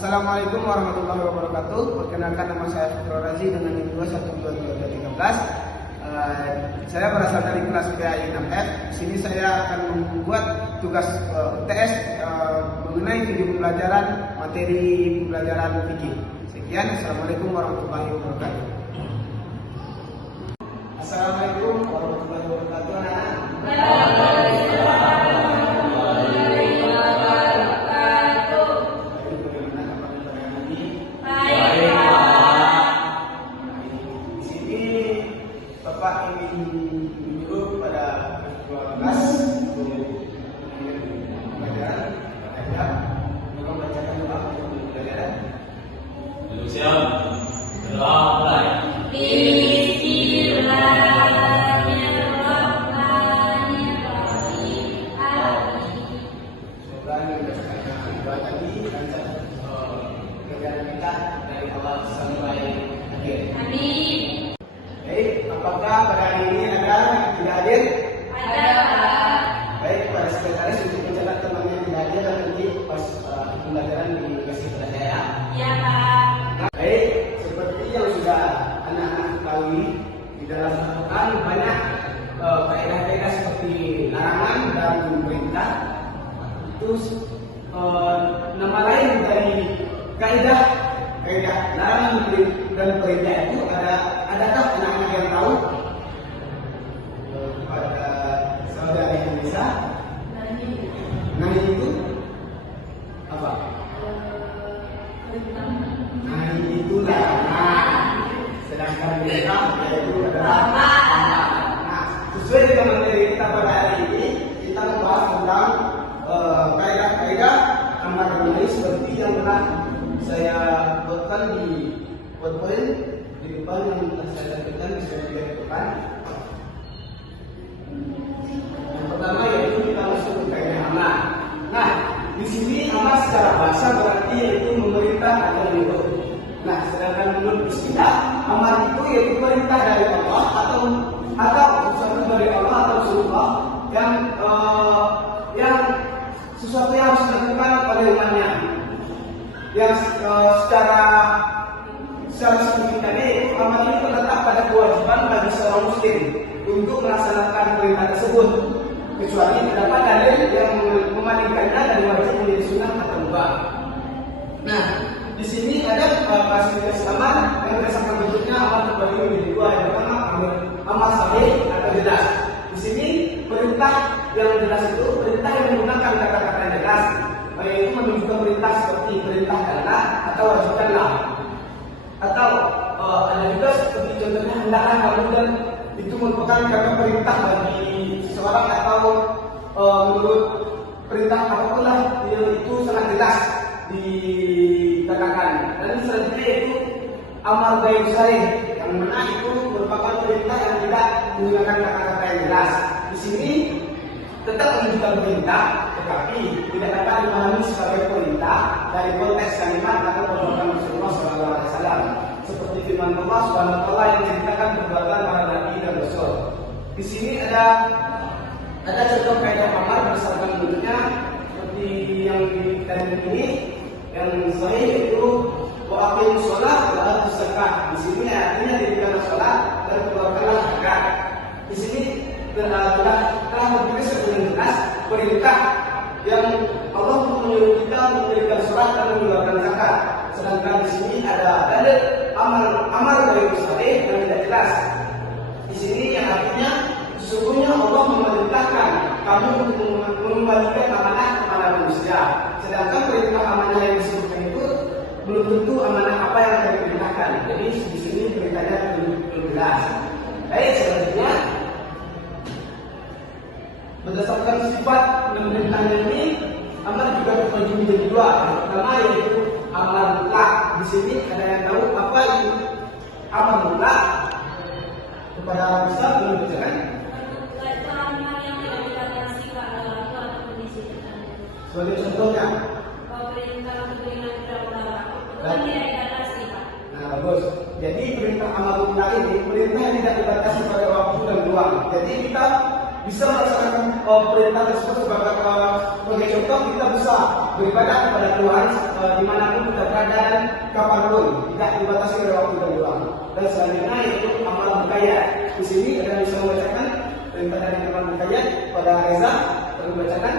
Assalamualaikum warahmatullahi wabarakatuh. Perkenalkan, nama saya Fikro Razi dengan NIM 2122213. Saya berasal dari kelas PAI 6F. Di sini saya akan membuat tugas UTS mengenai video pembelajaran materi pembelajaran fikih. Sekian, Assalamualaikum warahmatullahi wabarakatuh. Assalamualaikum warahmatullahi wabarakatuh. Bapak ingin menyuruh pada ketua kelas untuk pembelajaran ada membacakan doa untuk pembelajaran. Siap. Doa mulai. Semoga dibacakan doa tadi lancar pembelajaran kita dari awal sampai akhir. Amin. Baik, apakah pada hari ini ada yang tidak hadir? Ada. Baik, pada sekretaris untuk mencatat temannya yang tidak hadir dan nanti pas pembelajaran dikasih kepada saya. Ya, Pak. Baik, seperti yang sudah anak-anak ketahui, di dalam Al-Quran banyak kaidah-kaidah seperti larangan dan perintah. Itu nama lain dari kaidah larangan dan perintah itu adakah anak-anak yang tahu? Kepada saudara Indonesia, nahi itu apa? Nahi itu larangan, sedangkan perintah yaitu adalah amanah. Nah, sesuai dengan materi kita pada hari ini, kita membahas tentang kaidah-kaidah amar dan nahi seperti yang pernah saya buatkan di PowerPoint di depan yang telah saya tampilkan di slide di depan. Yang pertama yaitu kita masuk ke kaidah amar. Nah, di sini amar secara bahasa berarti yaitu memerintah atau menyuruh. Nah, sedangkan menurut istilah amar itu yaitu perintah dari Allah atau sesuatu dari Allah atau Rasulullah yang sesuatu yang harus dilakukan pada umatnya. Yang secara signifikan itu amal ini terletak pada kewajiban bagi seorang muslim untuk melaksanakan perintah tersebut, kecuali terdapat dalil yang memalingkannya dari wajib menjadi sunnah atau mubah. Nah, di sini ada klasifikasi amal yang berdasarkan bentuknya amal terbagi menjadi dua. Yang pertama amal sahih atau jelas. Di sini perintah yang jelas itu perintah yang menggunakan kata-kata yang jelas, yaitu menunjukkan perintah seperti perintahkanlah atau wajibkanlah, atau ada juga seperti contohnya hendaklah kamu, dan itu merupakan kata perintah bagi seseorang atau menurut perintah apapun lah itu sangat jelas dikatakan. Dan selanjutnya itu amal ghaib sharih, yang mana itu merupakan perintah yang tidak menggunakan kata-kata yang jelas. Di sini tetap menunjukkan perintah, tetapi tidak dapat dipahami sebagai perintah dari konteks kalimat atau perbuatan Rasulullah SAW, seperti firman Allah Subhanahu wa taala yang menceritakan perbuatan para nabi dan rasul. Di sini ada contoh kaidah amar berdasarkan bentuknya seperti yang tadi ini, yang sahih itu wa aqimus shalah wa atuz zakah. Di sini artinya dirikanlah salat dan keluarkanlah zakat. Di sini telah berbeda sebelum jelas perintah yang Allah menyuruh kita untuk memberikan salat dan mengeluarkan zakat. Sedangkan di sini ada dalil amal dari mustahil yang tidak jelas. Di sini yang artinya sesungguhnya Allah memerintahkan kamu untuk mengembalikan amanah kepada manusia. Sedangkan perintah amanah yang disebutkan itu belum tentu amanah apa yang akan diperintahkan. Jadi di sini perintahnya belum jelas. Baik, selanjutnya berdasarkan sifat pemerintahnya ini, amar juga terbagi menjadi dua. Yang pertama yaitu amar mutlak. Di sini ada yang tahu apa itu amar mutlak? Kepada bisa belum dibacakan? Itu amal yang tidak dibatasi pada waktu atau kondisi tertentu. Sebagai contohnya, Perintah untuk beriman kepada orang itu kan tidak dibatasi, Pak. nah bagus. Jadi perintah amar mutlak ini perintah yang tidak dibatasi pada waktu dan ruang. Jadi kita bisa melaksanakan perintah tersebut sebagai contoh, kita bisa beribadah kepada Tuhan dimanapun kita berada dan kapanpun, tidak dibatasi oleh waktu dan ruang. Dan selanjutnya yaitu amal mukayat. Di sini ada bisa membacakan perintah dari amal mukayat pada Reza, perlu bacakan.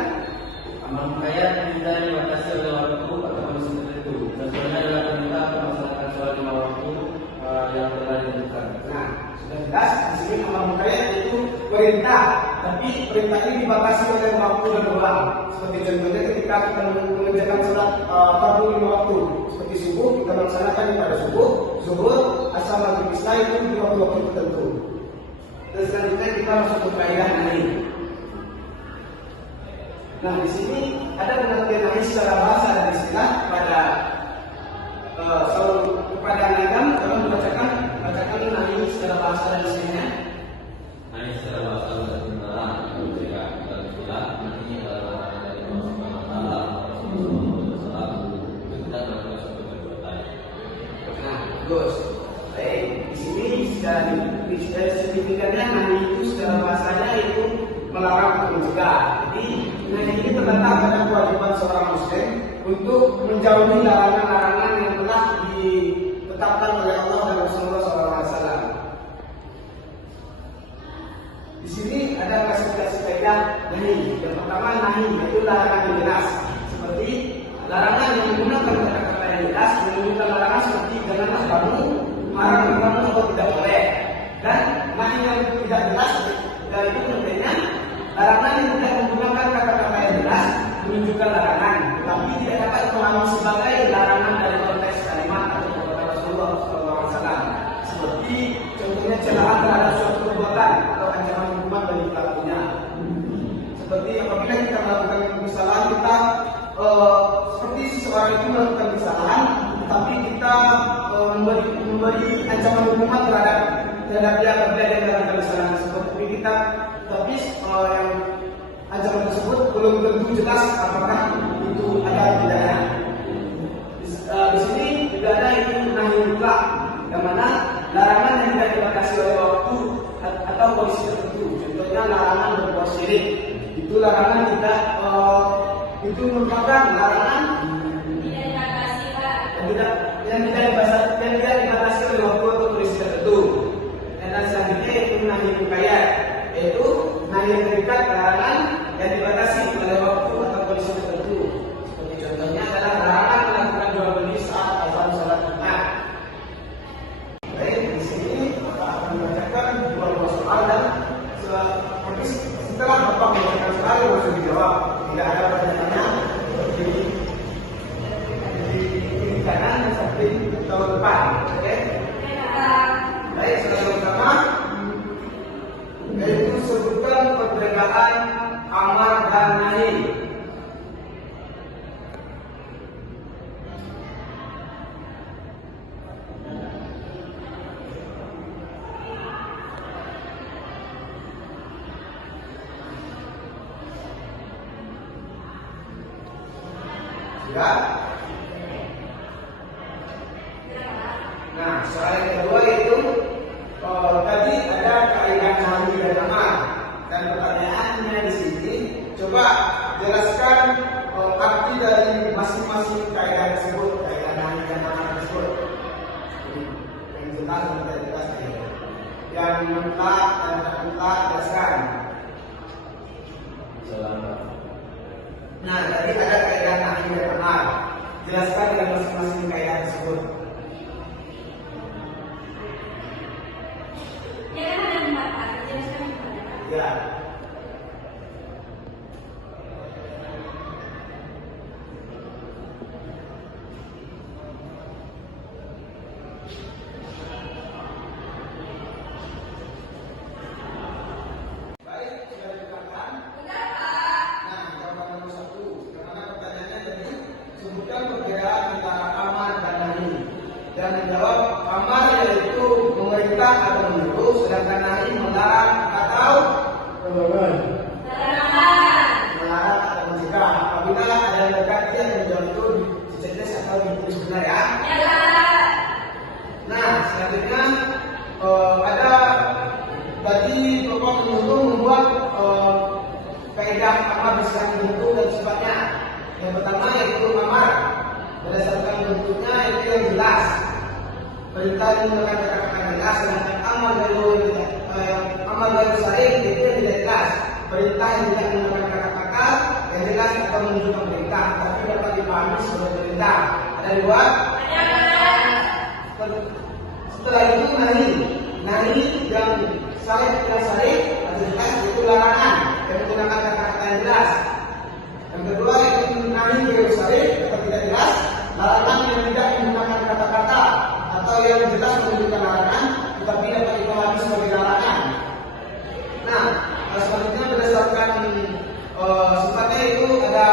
Amal mukayat tidak dibatasi oleh waktu atau kondisi tertentu. Contohnya adalah perintah melaksanakan sholat 5 waktu yang telah ditentukan. Nah, sudah jelas di sini amal mukayat itu perintah, tapi perintah ini dibatasi oleh waktu dan ruang. Seperti contohnya ketika kita mengerjakan sholat fardu 5 waktu, seperti subuh kita melaksanakan pada subuh, zuhur, asar, maghrib, isya itu di waktu-waktu tertentu. Dan selanjutnya kita masuk ke faedah nahi. Nah, di sini ada pengertian nahi secara bahasa dan istilah pada kepada Nadam, kalau membacakan nahi secara bahasa dan istilahnya. Nahi secara bahasa dan istilah juga dalam istilah nahi adalah dari Allah Subhanahu wa taala tidak melakukan suatu perbuatan. Nah, bagus. Baik, di sini secara signifikannya nahi itu secara bahasanya itu melarang atau mencegah. Jadi nahi ini terletak pada kewajiban seorang muslim untuk menjauhi larangan-larangan yang telah ditetapkan oleh Allah dan Rasulullah SAW. Di sini ada klasifikasi kaidah nahi. Yang pertama nahi yaitu larangan yang jelas, seperti larangan yang menggunakan kata-kata yang jelas, menunjukkan larangan seperti janganlah kamu, marah kamu atau tidak boleh. Dan nahi yang tidak jelas dari itu pentingnya larangan yang tidak menggunakan kata-kata yang jelas menunjukkan larangan, tetapi tidak dapat dipahami sebagai larangan dari konteks kalimat atau kata Rasulullah SAW. Seperti contohnya celaan terhadap suatu perbuatan atau ancaman hukuman bagi pelakunya. Seperti apabila kita melakukan kesalahan, kita seperti seseorang itu melakukan kesalahan, tapi kita memberi ancaman hukuman terhadap dia berbeda dalam kesalahan tersebut. Tapi yang ancaman tersebut belum tentu jelas apakah itu ada atau tidaknya. Di sini juga ada itu nahi mutlak, yang mana larangan yang tidak dibatasi oleh waktu atau kondisi tertentu. Contohnya larangan berbuat syirik. Itu larangan tidak itu merupakan larangan yang tidak dibatasi oleh waktu atau kondisi tertentu. Dan selanjutnya itu nahi mukayat, yaitu nahi yang terikat larangan yang dibatasi oleh waktu atau kondisi tertentu. Seperti contohnya adalah larangan melakukan jual beli saat azan salat Jumat. Baik, di sini Bapak akan membacakan dua soal dan setelah Bapak membacakan soal langsung dijawab. Tidak ada pertanyaan seperti di kanan dan seperti tahun depan. Oke? Baik, soal pertama yaitu sebutkan perbedaan amar dan nahi. Sudah? Nah, soal yang kedua yaitu tadi ada kaidah nahi dan amar, dan pertanyaannya di sini coba jelaskan arti dari masing-masing kaidah tersebut, kaidah nahi dan amar tersebut. Yang jelas dan tidak jelas ya. Yang mutlak dan tak mutlak jelaskan. Nah, tadi ada kaidah nahi dan amar. Jelaskan dengan masing-masing kaidah tersebut. Ya. Dan menjawab amar yaitu memerintah atau menyuruh, sedangkan nahi melarang atau Yang pertama yaitu amar. Berdasarkan bentuknya itu yang jelas. Perintah yang menggunakan kata-kata jelas, sedangkan amar dari sahih itu yang tidak jelas. Perintah yang tidak menggunakan kata-kata yang jelas atau menunjukkan perintah, tapi dapat dipahami sebagai perintah. Ada dua. Setelah itu nahi yang sahih atau jelas itu larangan yang menggunakan kata-kata yang jelas. Yang kedua itu nahi yang sahih atau tidak jelas, larangan yang tidak menggunakan kata-kata atau yang jelas menunjukkan larangan tetapi dapat dipahami sebagai larangan. Nah, selanjutnya berdasarkan sifatnya itu ada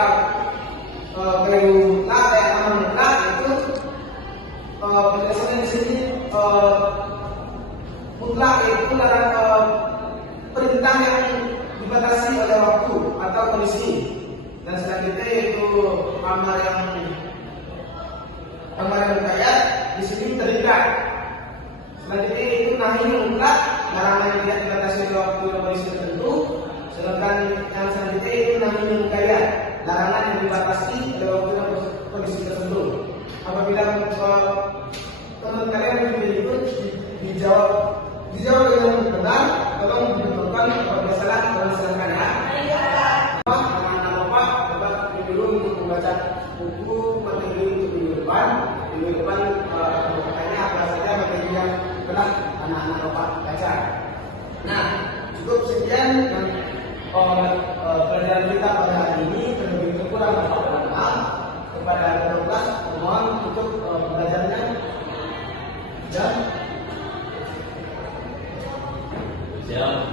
kayu mutlak, kayak amar mutlak itu penjelasannya di sini mutlak itu adalah perintah yang dibatasi oleh waktu atau kondisi, dan selanjutnya yaitu amar yang mutlak di sini terikat. Selanjutnya itu nahi mutlak, larangan yang tidak dibatasi oleh waktu dan kondisi tertentu. Sedangkan yang selanjutnya itu nahi muqayyad, larangan yang dibatasi oleh waktu dan kondisi tertentu. Apabila teman kalian itu dijawab dengan benar, tolong dibentukkan apabila salah tolong silakan ya. Anak-anak bapak dapat dulu untuk membaca buku materi untuk minggu depan katanya apa saja materi yang telah anak-anak bapak baca. Nah, cukup sekian pelajaran kita pada hari ini. Terlebih kurang maaf kepada kelas, mohon untuk belajarnya dan siap.